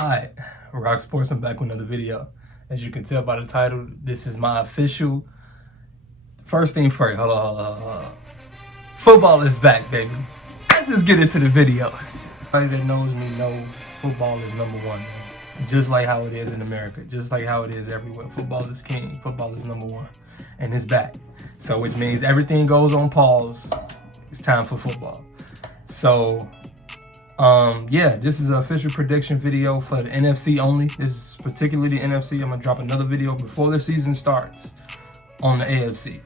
Hi, RocSports. I'm back with another video. As you can tell by the title, this is my official. First thing first, hold on. Football is back, baby. Let's just get into the video. Everybody that knows me know football is number one. Just like how it is in America, just like how it is everywhere. Football is king. Football is number one, and it's back. So which means everything goes on pause. It's time for football. So. Yeah, this is an official prediction video for the NFC only. This is particularly the NFC. I'm gonna drop another video before the season starts on the AFC.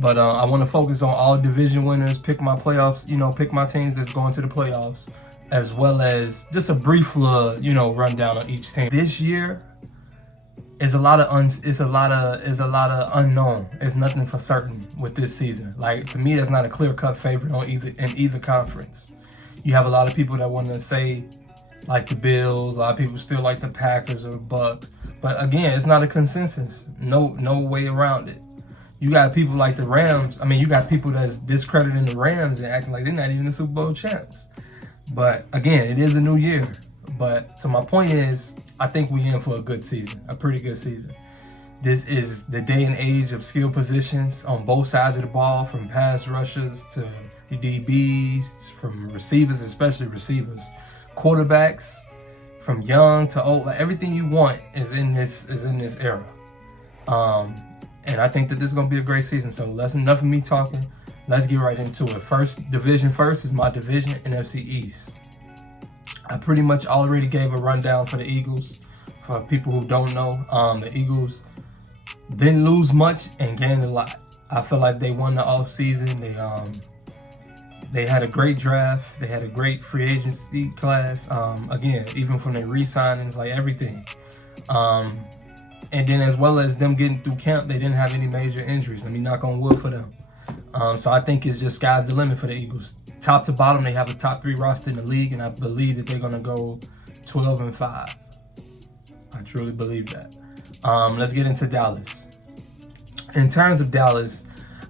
But I want to focus on all division winners, pick my playoffs, pick my teams that's going to the playoffs, as well as just a brief rundown on each team. This year is a lot of unknown. It's nothing for certain with this season. Like, to me, that's not a clear-cut favorite in either conference. You have a lot of people that want to say like the Bills. A lot of people still like the Packers or the Bucks. But again, it's not a consensus. No way around it. You got people like the Rams. I mean, you got people that's discrediting the Rams and acting like they're not even the Super Bowl champs. But again, it is a new year. But so my point is, I think we're in for a good season, a pretty good season. This is the day and age of skill positions on both sides of the ball, from pass rushers to DBs, from receivers, especially receivers, quarterbacks, from young to old. Like, everything you want is in this era. And I think that this is gonna be a great season. So that's enough of me talking. Let's get right into it. First is my division, NFC East. I pretty much already gave a rundown for the Eagles. For people who don't know, the Eagles didn't lose much and gained a lot. I feel like they won the offseason. They had a great draft. They had a great free agency class. Again, even from their re-signings, like everything. And then as well as them getting through camp, they didn't have any major injuries. Let me knock on wood for them. So I think it's just sky's the limit for the Eagles. Top to bottom, they have a top 3 roster in the league, and I believe that they're going to go 12-5. I truly believe that. Let's get into Dallas. In terms of Dallas,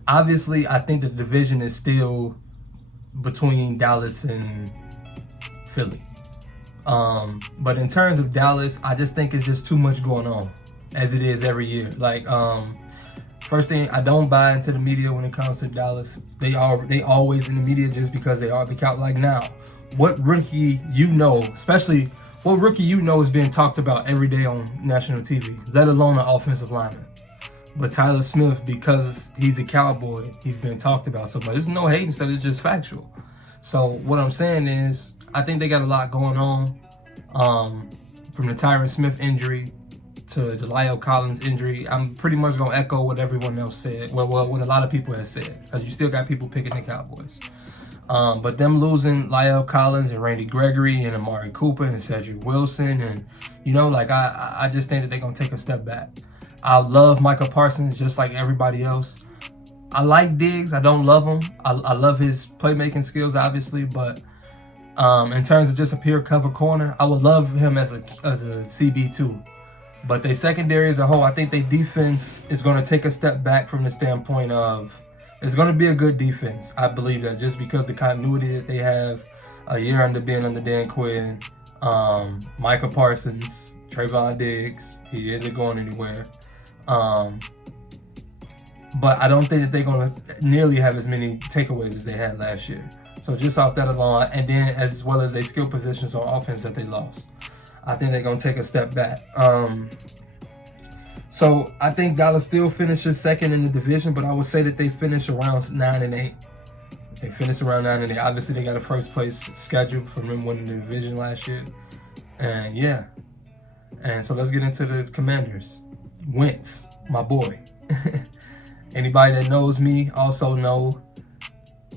obviously, I think the division is still between Dallas and Philly. But in terms of Dallas, I just think it's just too much going on, as it is every year. Like, first thing, I don't buy into the media when it comes to Dallas. They always in the media just because they are the count. Like, now, what rookie especially what rookie is being talked about every day on national TV, let alone an offensive lineman. But Tyler Smith, because he's a Cowboy, he's been talked about so much. There's no hate, instead it's just factual. So what I'm saying is, I think they got a lot going on. From the Tyron Smith injury to the Lyle Collins injury, I'm pretty much going to echo what everyone else said. Well, what a lot of people have said, because you still got people picking the Cowboys. But them losing Lyle Collins and Randy Gregory and Amari Cooper and Cedric Wilson, and I just think that they're going to take a step back. I love Micah Parsons just like everybody else. I like Diggs. I don't love him. I love his playmaking skills, obviously, but in terms of just a pure cover corner, I would love him as a CB2. But their secondary as a whole, I think their defense is going to take a step back from the standpoint of it's going to be a good defense. I believe that, just because the continuity that they have a year under Dan Quinn, Micah Parsons, Trayvon Diggs, he isn't going anywhere. But I don't think that they're going to nearly have as many takeaways as they had last year. So just off that alone, and then as well as their skill positions on offense that they lost, I think they're going to take a step back. So I think Dallas still finishes second in the division, but I would say that they finish around 9-8. They finished around 9-8. Obviously, they got a first place schedule from them winning the division last year. And yeah. And so let's get into the Commanders. Wentz, my boy. Anybody that knows me also know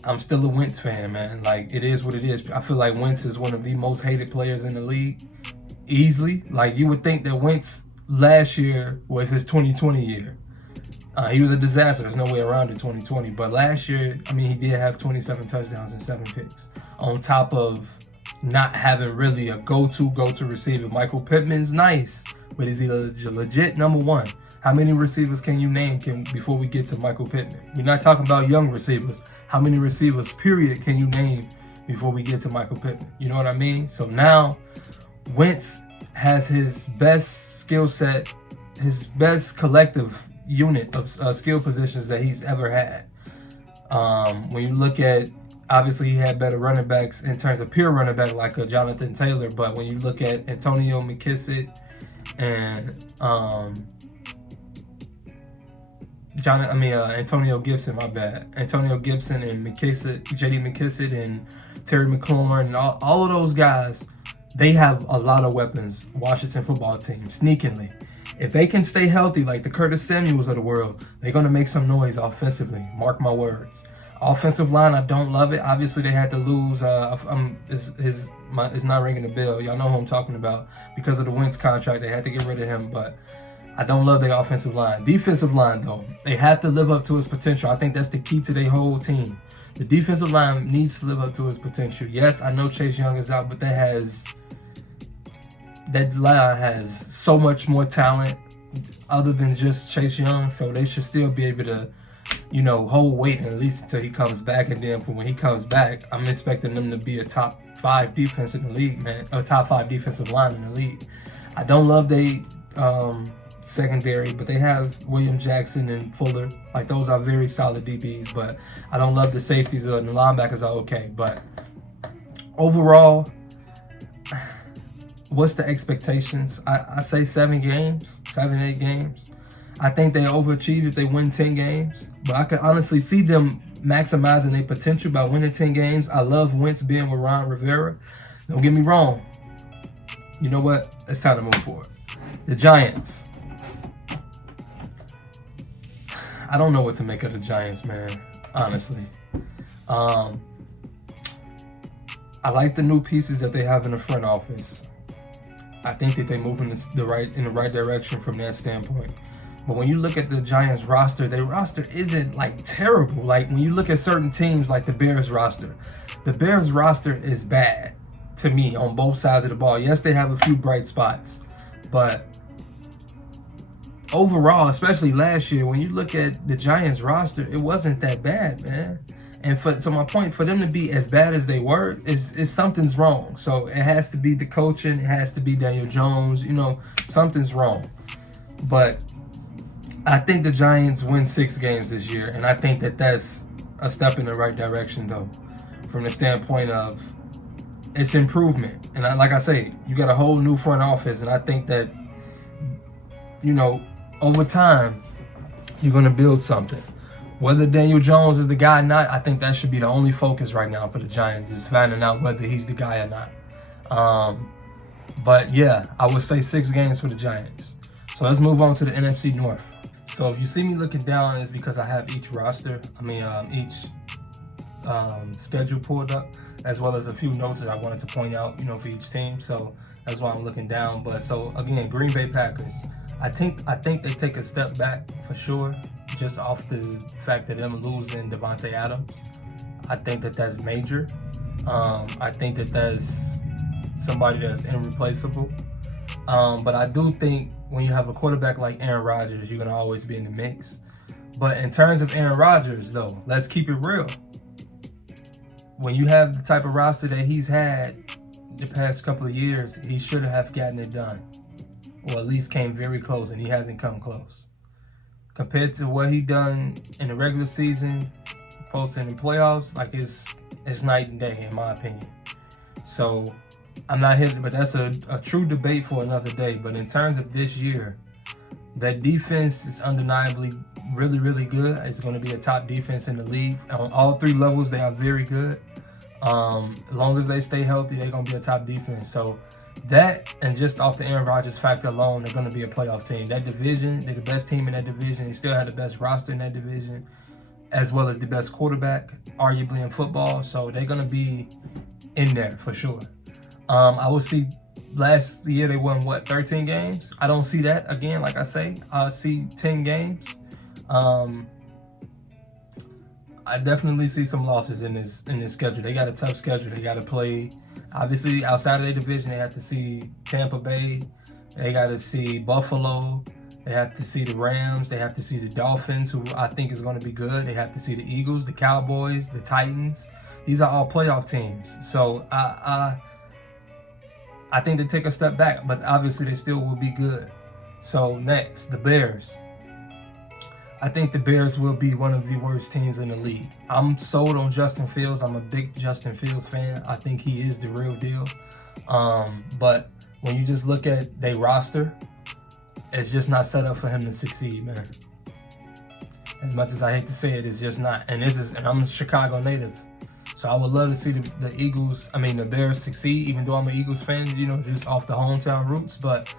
I'm still a Wentz fan, man. Like, it is what it is. I feel like Wentz is one of the most hated players in the league. Easily. Like, you would think that Wentz last year was his 2020 year. He was a disaster. There's no way around it, 2020. But last year, I mean, he did have 27 touchdowns and 7 picks. On top of not having really a go-to receiver. Michael Pittman's nice, but is he a legit number one? How many receivers can you name before we get to Michael Pittman? We're not talking about young receivers. How many receivers, period, can you name before we get to Michael Pittman? You know what I mean? So now, Wentz has his best skill set, his best collective unit of skill positions that he's ever had. When you look at, obviously he had better running backs in terms of pure running back like a Jonathan Taylor, but when you look at Antonio McKissick and Antonio Gibson, my bad. Antonio Gibson and McKissick, J.D. McKissick and Terry McLaurin, and all of those guys, they have a lot of weapons. Washington football team, sneakingly. If they can stay healthy like the Curtis Samuels of the world, they're going to make some noise offensively. Mark my words. Offensive line, I don't love it. Obviously, they had to lose. It's not ringing the bell. Y'all know who I'm talking about. Because of the Wentz contract, they had to get rid of him, but I don't love their offensive line. Defensive line, though, they have to live up to its potential. I think that's the key to their whole team. The defensive line needs to live up to its potential. Yes, I know Chase Young is out, but that line has so much more talent other than just Chase Young, so they should still be able to, hold weight at least until he comes back. And then when he comes back, I'm expecting them to be a top 5 defense in the league, man, a top 5 defensive line in the league. I don't love they secondary, but they have William Jackson and Fuller. Like, those are very solid DBs, but I don't love the safeties and the linebackers are okay. But overall, what's the expectations? I say 7, 8 games. I think they overachieve if they win 10 games. But I could honestly see them maximizing their potential by winning 10 games. I love Wentz being with Ron Rivera. Don't get me wrong. You know what? It's time to move forward. The Giants. I don't know what to make of the Giants, man. Honestly. I like the new pieces that they have in the front office. I think that they move in the right direction from that standpoint. But when you look at the Giants roster, their roster isn't like terrible. Like when you look at certain teams like the Bears roster is bad to me on both sides of the ball. Yes, they have a few bright spots, but overall, especially last year, when you look at the Giants roster, it wasn't that bad, man. And so my point, for them to be as bad as they were, is something's wrong. So it has to be the coaching. It has to be Daniel Jones. Something's wrong. But I think the Giants win 6 games this year. And I think that that's a step in the right direction, though, from the standpoint of it's improvement. And like I say, you got a whole new front office. And I think that, over time, you're going to build something. Whether Daniel Jones is the guy or not, I think that should be the only focus right now for the Giants, is finding out whether he's the guy or not. But yeah, I would say 6 games for the Giants. So let's move on to the NFC North. So if you see me looking down, it's because I have each schedule pulled up, as well as a few notes that I wanted to point out, for each team. So that's why I'm looking down. But so again, Green Bay Packers. I think they take a step back for sure, just off the fact that them losing Devontae Adams. I think that that's major. I think that that's somebody that's irreplaceable. But I do think when you have a quarterback like Aaron Rodgers, you're going to always be in the mix. But in terms of Aaron Rodgers, though, let's keep it real. When you have the type of roster that he's had the past couple of years, he should have gotten it done. Or at least came very close, and he hasn't come close. Compared to what he done in the regular season, posting in the playoffs, like it's night and day, in my opinion. So I'm not hitting, but that's a true debate for another day. But in terms of this year, that defense is undeniably really, really good. It's going to be a top defense in the league. On all 3 levels, they are very good. As long as they stay healthy, they're going to be a top defense. So that, and just off the Aaron Rodgers factor alone, they're going to be a playoff team. That division, they're the best team in that division. They still have the best roster in that division, as well as the best quarterback, arguably, in football. So they're going to be in there for sure. I will see last year they won, 13 games? I don't see that again, like I say. I see 10 games. I definitely see some losses in this schedule. They got a tough schedule. They got to play, obviously, outside of their division. They have to see Tampa Bay. They got to see Buffalo. They have to see the Rams. They have to see the Dolphins, who I think is going to be good. They have to see the Eagles, the Cowboys, the Titans. These are all playoff teams. So I think they take a step back, but obviously they still will be good. So next, the Bears. I think the Bears will be one of the worst teams in the league. I'm sold on Justin Fields. I'm a big Justin Fields fan. I think he is the real deal. But when you just look at their roster, it's just not set up for him to succeed, man. As much as I hate to say it, it's just not. And I'm a Chicago native. So I would love to see the Bears succeed, even though I'm an Eagles fan, just off the hometown roots. But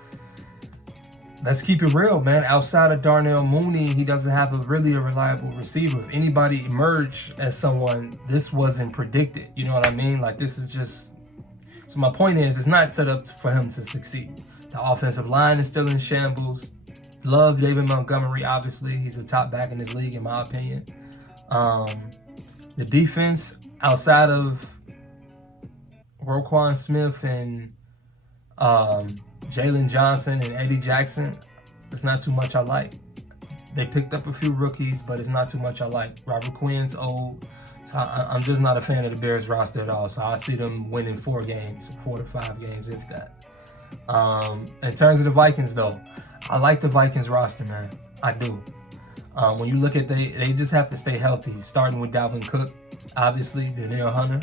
let's keep it real, man. Outside of Darnell Mooney, he doesn't have a reliable receiver. If anybody emerged as someone, this wasn't predicted. You know what I mean? Like, this is just... So my point is, it's not set up for him to succeed. The offensive line is still in shambles. Love David Montgomery, obviously. He's a top back in this league, in my opinion. The defense, outside of Roquan Smith and Jalen Johnson and Eddie Jackson, it's not too much I like. They picked up a few rookies, but it's not too much I like. Robert Quinn's old, so I'm just not a fan of the Bears roster at all. So I see them winning 4 games, 4 to 5 games, if that. In terms of the Vikings, though, I like the Vikings roster, man. I do. When you look at they just have to stay healthy, starting with Dalvin Cook, obviously, Danielle Hunter.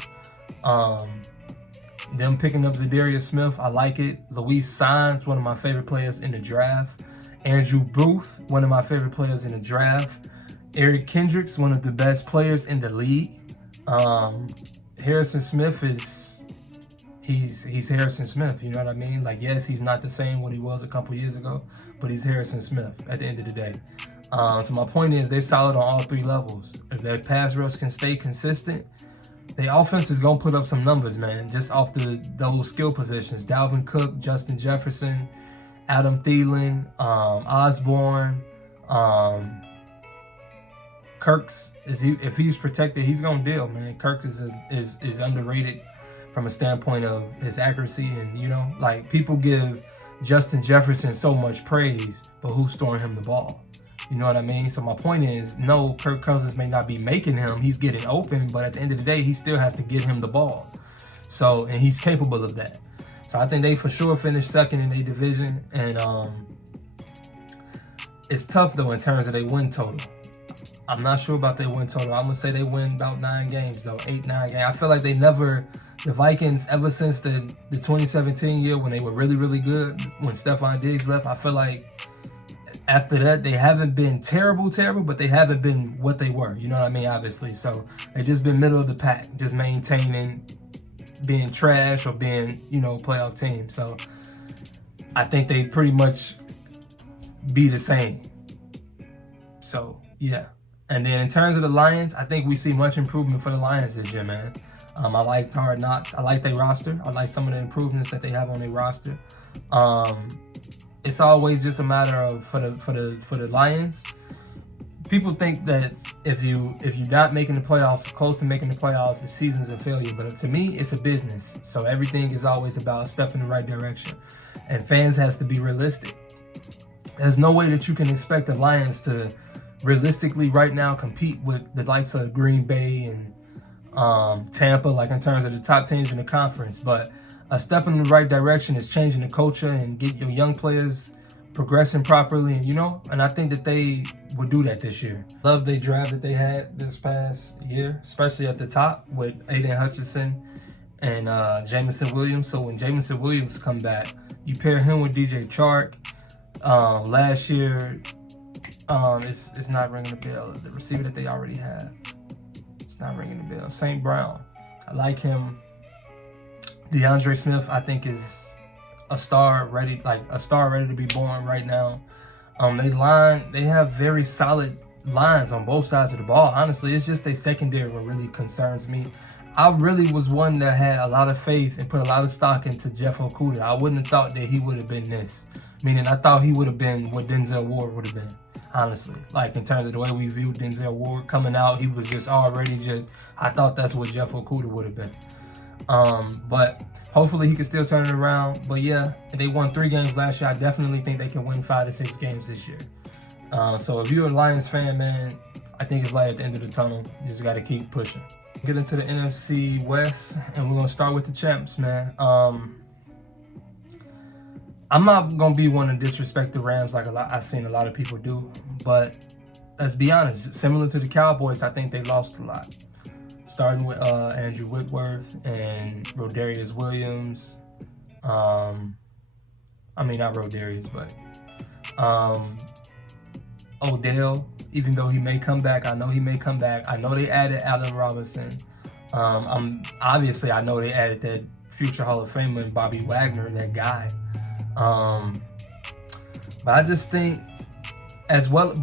Them picking up Zadarius Smith, I like it. Luis Saenz, one of my favorite players in the draft. Andrew Booth, one of my favorite players in the draft. Eric Kendricks, one of the best players in the league. Harrison Smith he's Harrison Smith, you know what I mean? Like, yes, he's not the same what he was a couple years ago, but he's Harrison Smith at the end of the day. So my point is, they're solid on all 3 levels. If their pass rush can stay consistent, the offense is going to put up some numbers, man, just off those skill positions. Dalvin Cook, Justin Jefferson, Adam Thielen, Osborne, Kirks. If he's protected, he's going to deal, man. Kirks is underrated from a standpoint of his accuracy. And, like, people give Justin Jefferson so much praise, but who's throwing him the ball? You know what I mean? So my point is, no, Kirk Cousins may not be making him. He's getting open, but at the end of the day, he still has to get him the ball. So, and he's capable of that. So I think they for sure finished second in their division. And it's tough, though, in terms of their win total. I'm not sure about their win total. I'm going to say they win about 9 games, though, 8, 9 games. I feel like the Vikings, ever since the 2017 year when they were really, really good, when Stephon Diggs left, I feel like after that, they haven't been terrible, but they haven't been what they were. You know what I mean? Obviously. So they've just been middle of the pack, just maintaining being trash or being, playoff team. So I think they pretty much be the same. So, yeah. And then in terms of the Lions, I think we see much improvement for the Lions this year, man. I like Hard Knocks. I like their roster. I like some of the improvements that they have on their roster. It's always just a matter of for the Lions. People think that if you're not making the playoffs, close to making the playoffs, the season's a failure. But to me, it's a business. So everything is always about a step in the right direction. And fans has to be realistic. There's no way that you can expect the Lions to realistically right now compete with the likes of Green Bay and Tampa, like in terms of the top teams in the conference. But a step in the right direction is changing the culture and get your young players progressing properly, and I think that they would do that this year. Love the draft that they had this past year, especially at the top with Aiden Hutchinson and Jameson Williams. So when Jameson Williams come back, you pair him with DJ Chark. Last year, it's not ringing the bell. The receiver that they already have, it's not ringing the bell. St. Brown, I like him. DeAndre Smith, I think, is a star ready to be born right now. They have very solid lines on both sides of the ball. Honestly, it's just their secondary what really concerns me. I really was one that had a lot of faith and put a lot of stock into Jeff Okudah. I wouldn't have thought that he would have been this. Meaning, I thought he would have been what Denzel Ward would have been. Honestly, like in terms of the way we viewed Denzel Ward coming out, he was just already I thought that's what Jeff Okudah would have been. But hopefully he can still turn it around. But yeah, they won 3 games last year. I definitely think they can win 5 to 6 games this year. So if you're a Lions fan, man, I think it's light at the end of the tunnel. You just got to keep pushing. Get into the NFC West, and we're going to start with the champs, man. I'm not gonna be one to disrespect the Rams like I've seen a lot of people do, but let's be honest. Similar to the Cowboys, I think they lost a lot. Starting with Andrew Whitworth and Rodarius Williams. I mean, not Rodarius, but Odell. Even though he may come back, I know he may come back. I know they added Allen Robinson. Obviously, I know they added that future Hall of Famer and Bobby Wagner, that guy. But I just think, as well,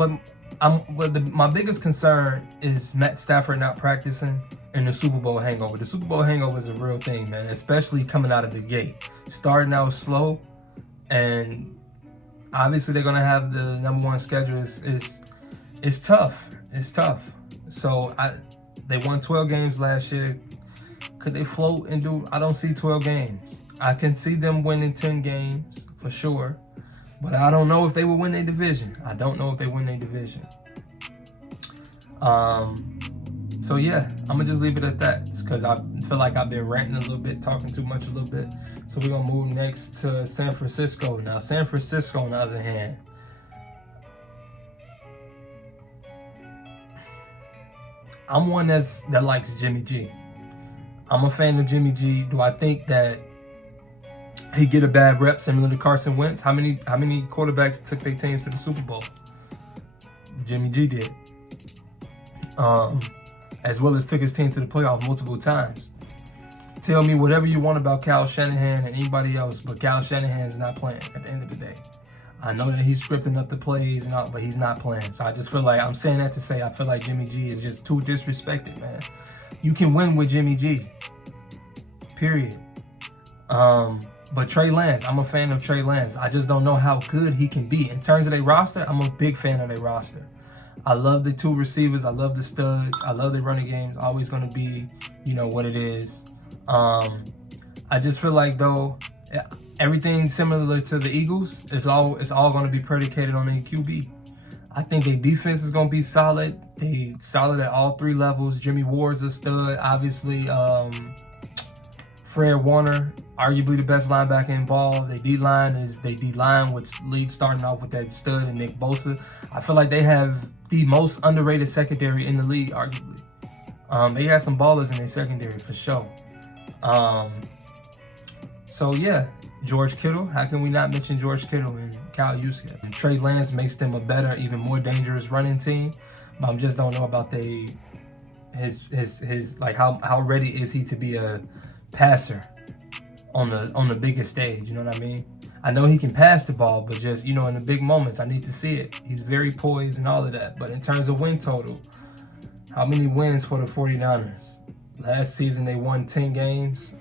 my biggest concern is Matt Stafford not practicing and the Super Bowl hangover. The Super Bowl hangover is a real thing, man, especially coming out of the gate. Starting out slow, and obviously they're going to have the #1 schedule. It's tough. It's tough. So they won 12 games last year. Could they float and do? I don't see 12 games. I can see them winning 10 games for sure. But I don't know if they will win their division. I don't know if they win their division. So yeah, I'm gonna just leave it at that because I feel like I've been ranting a little bit, talking too much a little bit. So we're gonna move next to San Francisco. Now, San Francisco, on the other hand, I'm one that likes Jimmy G. I'm a fan of Jimmy G. Do I think that he get a bad rep similar to Carson Wentz? How many quarterbacks took their teams to the Super Bowl? Jimmy G did. As well as took his team to the playoffs multiple times. Tell me whatever you want about Kyle Shanahan and anybody else, but Kyle Shanahan's not playing at the end of the day. I know that he's scripting up the plays and all, but he's not playing. So I just feel like, I'm saying that to say I feel like Jimmy G is just too disrespected, man. You can win with Jimmy G. Period. But Trey Lance, I'm a fan of Trey Lance. I just don't know how good he can be. In terms of their roster, I'm a big fan of their roster. I love the two receivers. I love the studs. I love their running games. Always going to be, what it is. I just feel like, though, everything similar to the Eagles, it's all going to be predicated on their QB. I think their defense is going to be solid. They solid at all three levels. Jimmy Ward's a stud. Obviously, Fred Warner, arguably the best linebacker in ball. Their D-line with lead starting off with that stud and Nick Bosa. I feel like they have the most underrated secondary in the league, arguably. They got some ballers in their secondary for sure. So yeah, George Kittle. How can we not mention George Kittle and Kyle Juszczyk? And Trey Lance makes them a better, even more dangerous running team. But I just don't know about his like how ready is he to be a passer on the biggest stage. You know what I mean? I know he can pass the ball, but just, in the big moments, I need to see it. He's very poised and all of that. But in terms of win total, how many wins for the 49ers? Last season, they won 10 games.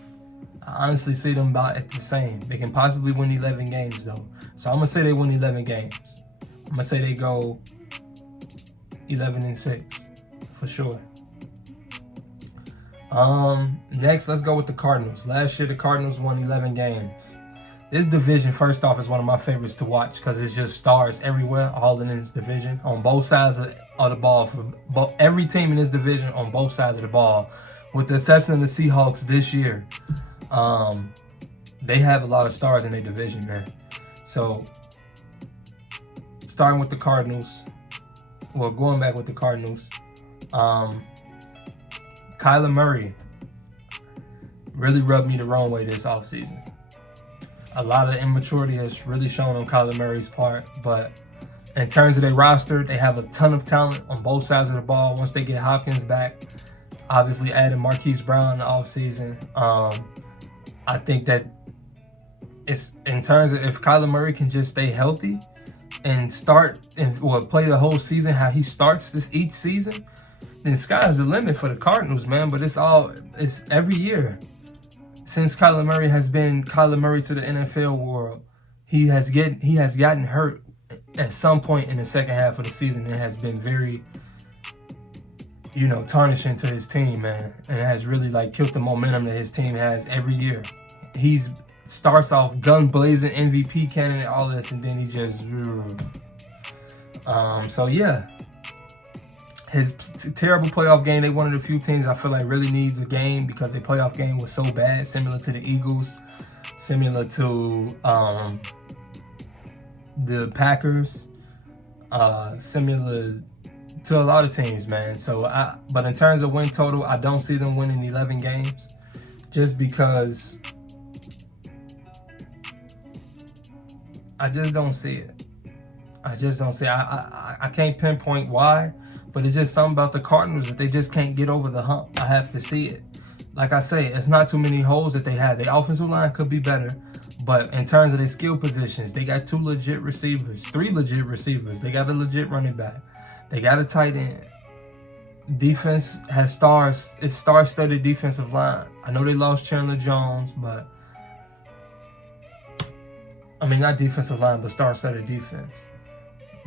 I honestly see them about at the same. They can possibly win 11 games, though. So I'm going to say they win 11 games. I'm going to say they go 11-6 for sure. Next, let's go with the Cardinals. Last year, the Cardinals won 11 games. This division, first off, is one of my favorites to watch because it's just stars everywhere, all in this division, on both sides of the ball. For every team in this division on both sides of the ball, with the exception of the Seahawks this year. They have a lot of stars in their division, man. So, starting with the Cardinals, going back with the Cardinals, Kyler Murray really rubbed me the wrong way this offseason. A lot of immaturity has really shown on Kyler Murray's part, but in terms of their roster, they have a ton of talent on both sides of the ball. Once they get Hopkins back, obviously adding Marquise Brown in the offseason, I think that it's in terms of if Kyler Murray can just stay healthy and play the whole season how he starts each season, then sky's the limit for the Cardinals, man. But it's every year since Kyler Murray has been Kyler Murray to the NFL world, he has gotten hurt at some point in the second half of the season. It has been very, tarnishing to his team, man, and it has really killed the momentum that his team has every year. He starts off gun blazing, MVP candidate, all this, and then he just so yeah. His terrible playoff game, they one of the few teams I feel like really needs a game because their playoff game was so bad, similar to the Eagles, similar to the Packers, similar to a lot of teams, man. But in terms of win total, I don't see them winning 11 games, just because I just don't see it. I can't pinpoint why, but it's just something about the Cardinals that they just can't get over the hump. I have to see it. Like I say, it's not too many holes that they have. Their offensive line could be better, but in terms of their skill positions, they got 2 legit receivers, 3 legit receivers. They got a legit running back. They got a tight end. Defense has stars. It's star-studded defensive line. I know they lost Chandler Jones, but I mean, not defensive line, but star-studded defense.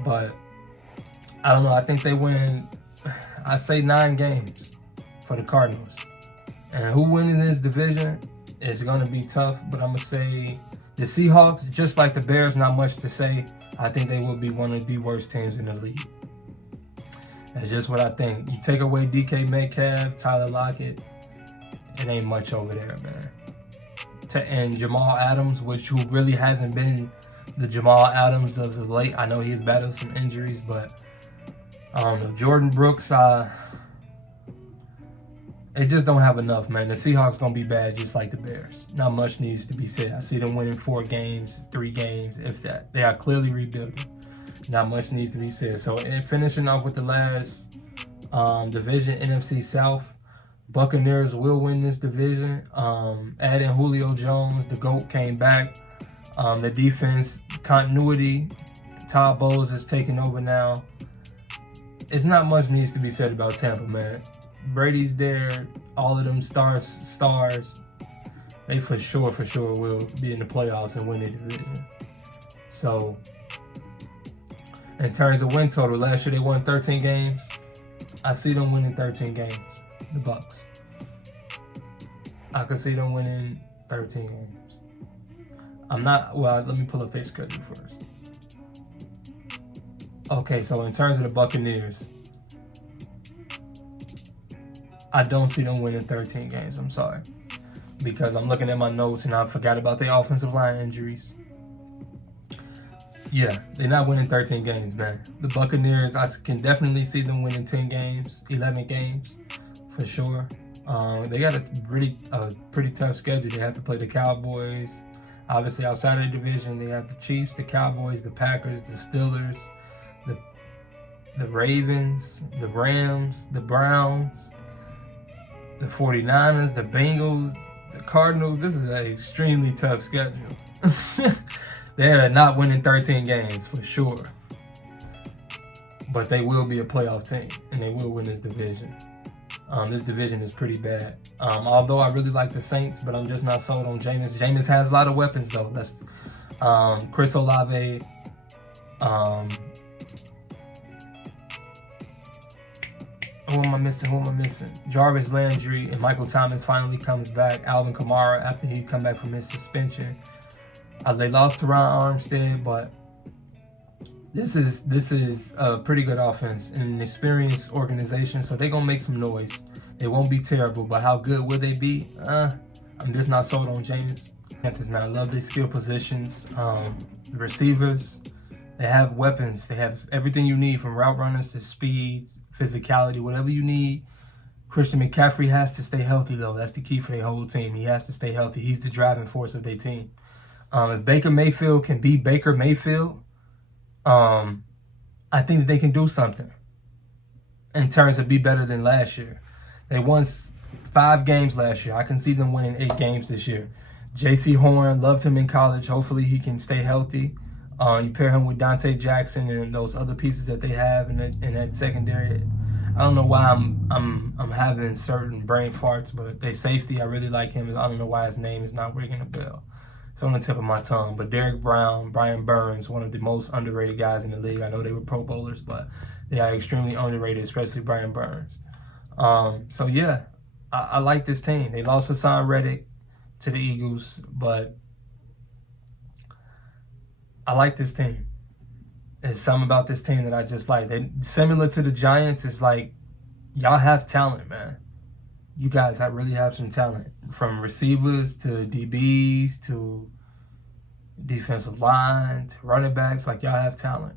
But I don't know. I think they win, I say 9 games for the Cardinals. And who winning this division is going to be tough, but I'm going to say the Seahawks, just like the Bears, not much to say. I think they will be one of the worst teams in the league. That's just what I think. You take away DK Metcalf, Tyler Lockett, it ain't much over there, man. And Jamal Adams, who really hasn't been the Jamal Adams of late. I know he's battled some injuries, but I don't know. Jordan Brooks, they just don't have enough, man. The Seahawks gonna be bad, just like the Bears. Not much needs to be said. I see them winning 4 games, 3 games, if that. They are clearly rebuilding. Not much needs to be said. So, finishing off with the last division, NFC South. Buccaneers will win this division. Adding Julio Jones, the GOAT, came back. The defense continuity. Todd Bowles is taking over now. It's not much needs to be said about Tampa, man. Brady's there. All of them stars. They for sure will be in the playoffs and win the division. So, in terms of win total, last year they won 13 games. I see them winning 13 games. The Bucs. I could see them winning 13 games. Let me pull up their schedule first. Okay, so in terms of the Buccaneers, I don't see them winning 13 games. I'm sorry. Because I'm looking at my notes and I forgot about their offensive line injuries. Yeah, they're not winning 13 games, man. The Buccaneers, I can definitely see them winning 10 games, 11 games, for sure. They got a pretty tough schedule. They have to play the Cowboys. Obviously, outside of the division, they have the Chiefs, the Cowboys, the Packers, the Steelers, the Ravens, the Rams, the Browns, the 49ers, the Bengals, the Cardinals. This is an extremely tough schedule. They are not winning 13 games for sure. But they will be a playoff team, and they will win this division. This division is pretty bad. Although I really like the Saints, but I'm just not sold on Jameis. Jameis has a lot of weapons, though. That's Chris Olave. Who am I missing? Jarvis Landry and Michael Thomas finally comes back. Alvin Kamara after he come back from his suspension. They lost to Ron Armstead, but this is a pretty good offense and an experienced organization, so they're gonna make some noise. They won't be terrible, but how good will they be? I'm just not sold on James. Now, I love their skill positions. The receivers, they have weapons. They have everything you need, from route runners to speed, physicality, whatever you need. Christian McCaffrey has to stay healthy, though. That's the key for their whole team. He has to stay healthy. He's the driving force of their team. If Baker Mayfield can be Baker Mayfield, I think that they can do something in terms of be better than last year. They won 5 games last year. I can see them winning 8 games this year. J.C. Horn, loved him in college. Hopefully he can stay healthy. You pair him with Dante Jackson and those other pieces that they have in that secondary. I don't know why I'm having certain brain farts, but they safety, I really like him. I don't know why his name is not ringing a bell. It's on the tip of my tongue. But Derek Brown, Brian Burns, one of the most underrated guys in the league. I know they were Pro Bowlers, but they are extremely underrated, especially Brian Burns. So yeah, I like this team. They lost Hassan Reddick to the Eagles, but I like this team. There's something about this team that I just like. Similar to the Giants, it's like, y'all have talent, man. You guys really have some talent. From receivers to DBs to defensive line, to running backs. Like, y'all have talent.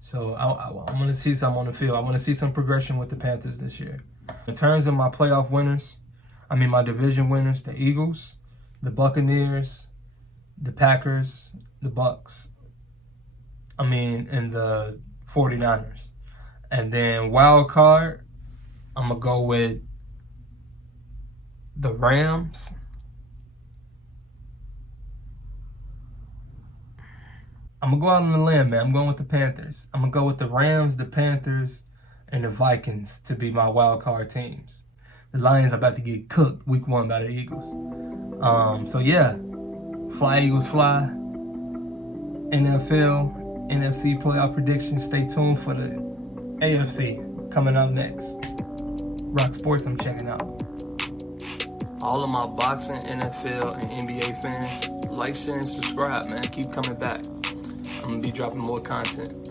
So I want to see some on the field. I want to see some progression with the Panthers this year. In terms of my playoff winners, my division winners, the Eagles, the Buccaneers, the Packers, the Bucks, and the 49ers. And then wild card, I'm going to go with the Rams. I'm going to go out on the limb, man. I'm going with the Panthers. I'm going to go with the Rams, the Panthers, and the Vikings to be my wild card teams. The Lions are about to get cooked week 1 by the Eagles. So, yeah. Fly, Eagles, fly. NFL, NFC playoff predictions. Stay tuned for the AFC coming up next. RocSports, I'm checking out. All of my boxing, NFL, and NBA fans, like, share, and subscribe, man. Keep coming back. I'm going to be dropping more content.